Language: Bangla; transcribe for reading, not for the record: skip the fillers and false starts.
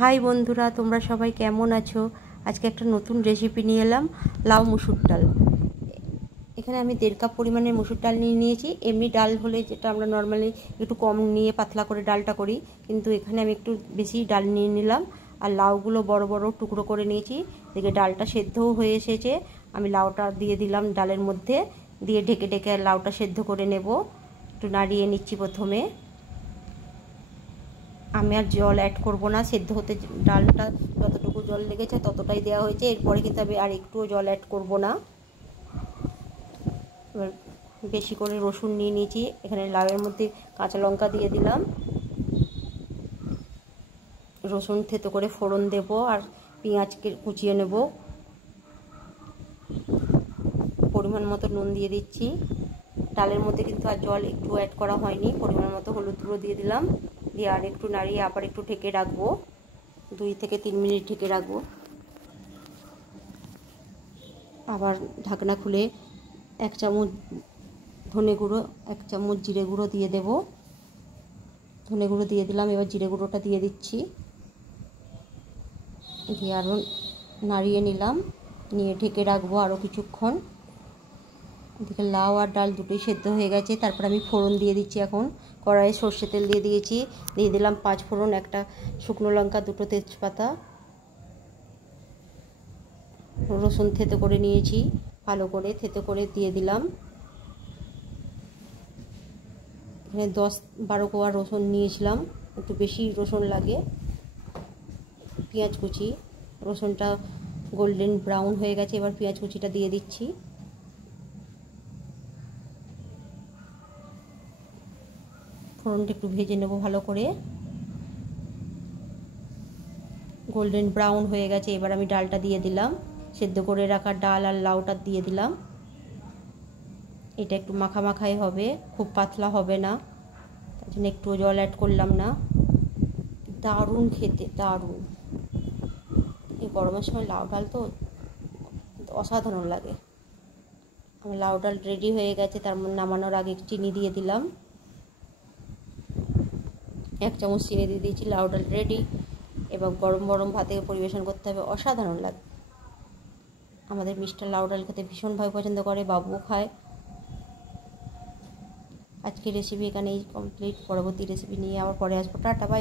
হাই বন্ধুরা, তোমরা সবাই কেমন আছো? আজকে একটা নতুন রেসিপি নিয়ে এলাম, লাউ মুসুর ডাল। এখানে আমি 1.5 কাপ পরিমাণের মুসুর ডাল নিয়ে নিয়েছি। এমনি ডাল হলে যেটা আমরা নর্মালি একটু কম নিয়ে পাতলা করে ডালটা করি, কিন্তু এখানে আমি একটু বেশি ডাল নিয়ে নিলাম। আর লাউগুলো বড় বড় টুকরো করে নিয়েছি। দেখে ডালটা সেদ্ধও হয়ে এসেছে। আমি লাউটা দিয়ে দিলাম ডালের মধ্যে, দিয়ে ঢেকে ঢেকে লাউটা সেদ্ধ করে নেব। একটু নাড়িয়ে নিচ্ছি প্রথমে। আমি আর জল অ্যাড করব না, সেদ্ধ হতে ডালটা যতটুকু জল লেগেছে ততটাই দেওয়া হয়েছে। এরপরে কিন্তু আমি আর একটুও জল অ্যাড করব না। এবার বেশি করে রসুন নিয়ে নিয়েছি। এখানে লাউয়ের মধ্যে কাঁচা লঙ্কা দিয়ে দিলাম, রসুন থেতো করে ফোড়ন দেব, আর পেঁয়াজকে কুচিয়ে নেব। পরিমাণ মতো নুন দিয়ে দিচ্ছি। ডালের মধ্যে কিন্তু আর জল একটু অ্যাড করা হয়নি। পরিমাণ মতো হলুদ গুঁড়ো দিয়ে দিলাম, দিয়ে আর একটু নাড়িয়ে আবার একটু ঢেকে রাখবো। 2 থেকে 3 মিনিট ঢেকে রাখবো। আবার ঢাকনা খুলে 1 চামচ ধনে গুঁড়ো, 1 চামচ জিরে গুঁড়ো দিয়ে দেব। ধনে গুঁড়ো দিয়ে দিলাম, এবার জিরে গুঁড়োটা দিয়ে দিচ্ছি, দিয়ে আরও নাড়িয়ে নিলাম, নিয়ে ঢেকে রাখবো আরও কিছুক্ষণ। এদিকে লাউ আর ডাল দুটোই সেদ্ধ হয়ে গেছে। তারপর আমি ফোড়ন দিয়ে দিচ্ছি। এখন কড়াইয়ে সর্ষে তেল দিয়ে দিয়েছি, দিয়ে দিলাম 5 ফোড়ন, 1টা শুকনো লঙ্কা, 2টো তেজপাতা। রসুন থেতো করে নিয়েছি, ভালো করে থেতো করে দিয়ে দিলাম। এখানে 10-12 কোয়া রসুন নিয়েছিলাম, একটু বেশি রসুন লাগে। পেঁয়াজ কুচি, রসুনটা গোল্ডেন ব্রাউন হয়ে গেছে, এবার পেঁয়াজ কুচিটা দিয়ে দিচ্ছি। ফোড়নটা একটু ভেজে নেব ভালো করে। গোল্ডেন ব্রাউন হয়ে গেছে, এবার আমি ডালটা দিয়ে দিলাম। সেদ্ধ করে রাখা ডাল আর লাউটা দিয়ে দিলাম। এটা একটু মাখা মাখাই হবে, খুব পাতলা হবে না, তার জন্য একটু জল অ্যাড করলাম না। দারুণ খেতে, দারুণ। এই গরমের সময় লাউ ডাল তো অসাধারণ লাগে। আমার লাউ ডাল রেডি হয়ে গেছে। তার নামানোর আগে চিনি দিয়ে দিলাম, 1 চামচ চিনি দিয়ে দিয়েছি। লাউ ডাল রেডি। এবার গরম গরম ভাতে পরিবেশন করতে হবে, অসাধারণ লাগে। আমাদের মিস্টার লাউ ডাল খেতে ভীষণভাবে পছন্দ করে, বাবুও খায়। আজকের রেসিপি এখানেই কমপ্লিট। পরবর্তী রেসিপি নিয়ে আবার পরে আসবো। Tata, by.